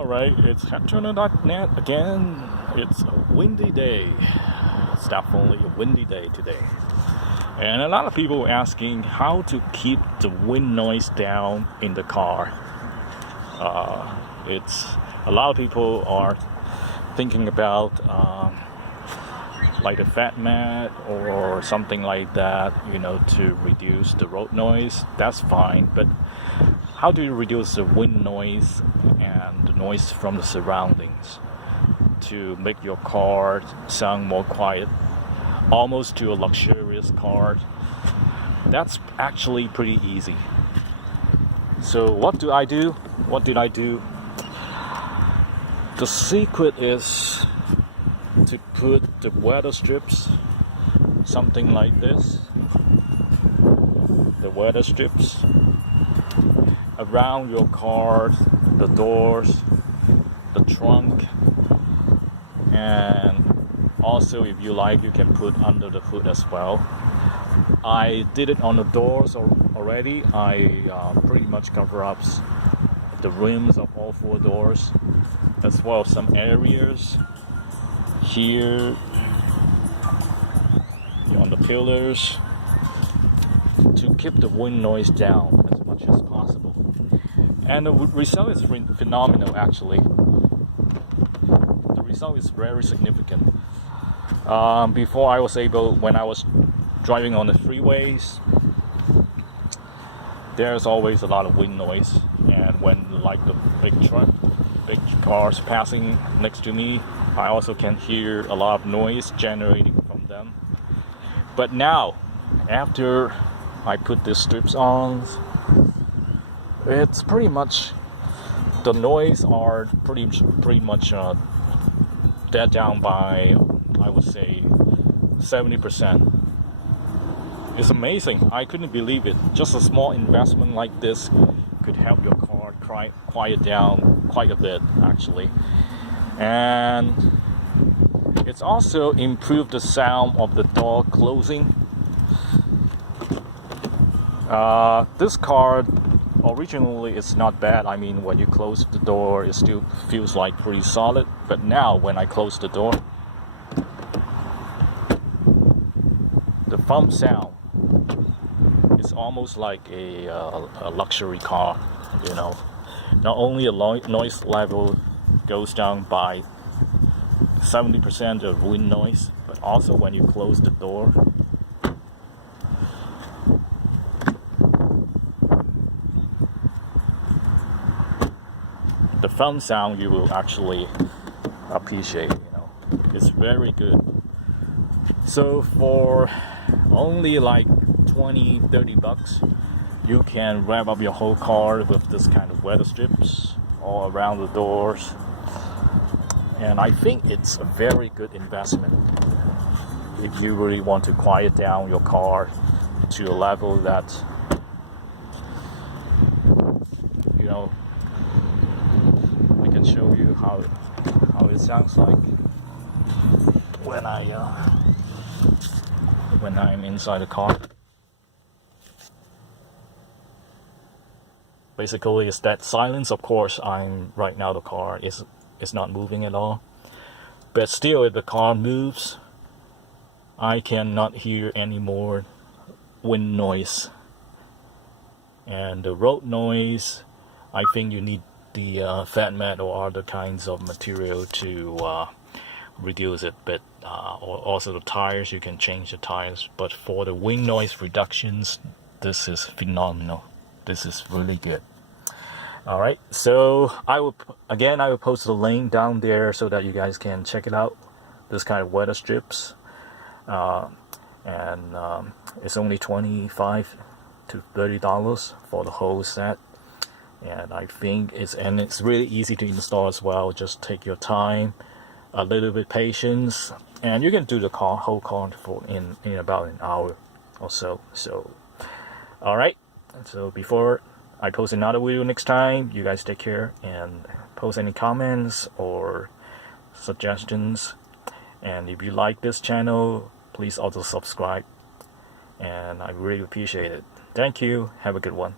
Alright, it's fatmats again. It's a windy day. It's definitely a windy day today. And a lot of people are asking how to keep the wind noise down in the car. It's a lot of people are thinking about like a fatmat or something like that, to reduce the road noise. That's fine, but how do you reduce the wind noise and the noise from the surroundings to make your car sound more quiet, almost to a luxurious car? That's actually pretty easy. So what did I do? The secret is to put the weather strips, something like this, the weather strips around your car, the doors, the trunk, and also if you like you can put under the hood as well. I did it on the doors already. I pretty much cover up the rims of all four doors, as well as some areas here on the pillars, to keep the wind noise down as much as possible. And the result is phenomenal, actually. The result is very significant. Before when I was driving on the freeways, there's always a lot of wind noise. And when like the big cars passing next to me, I also can hear a lot of noise generating from them. But now, after I put these strips on, it's pretty much, the noise are pretty much dead down by, I would say, 70%. It's amazing. I couldn't believe it. Just a small investment like this could help your car quiet down quite a bit, actually. And it's also improved the sound of the door closing. This car originally it's not bad. I mean, when you close the door it still feels like pretty solid, but now when I close the door, the thump sound is almost like a luxury car. Not only a noise level goes down by 70% of wind noise, but also when you close the door, the thump sound you will actually appreciate. It's very good. So for only like $20-$30, you can wrap up your whole car with this kind of weather strips all around the doors. And I think it's a very good investment if you really want to quiet down your car to a level that I can show you how it sounds like when I'm inside the car. Basically, it's that silence. Of course, right now the car is not moving at all, but still, if the car moves, I cannot hear any more wind noise. And the road noise, I think you need the fatmat or other kinds of material to reduce it. But also the tires, you can change the tires. But for the wind noise reductions, this is phenomenal. This is really good. Alright, so I will post the link down there so that you guys can check it out. This kind of weather strips, and it's only $25 to $30 for the whole set. And I think it's really easy to install as well. Just take your time, a little bit patience, and you can do the whole car in about an hour or so. So, alright, so before I post another video next time, you guys take care and post any comments or suggestions. And if you like this channel, please also subscribe, and I really appreciate it. Thank you. Have a good one.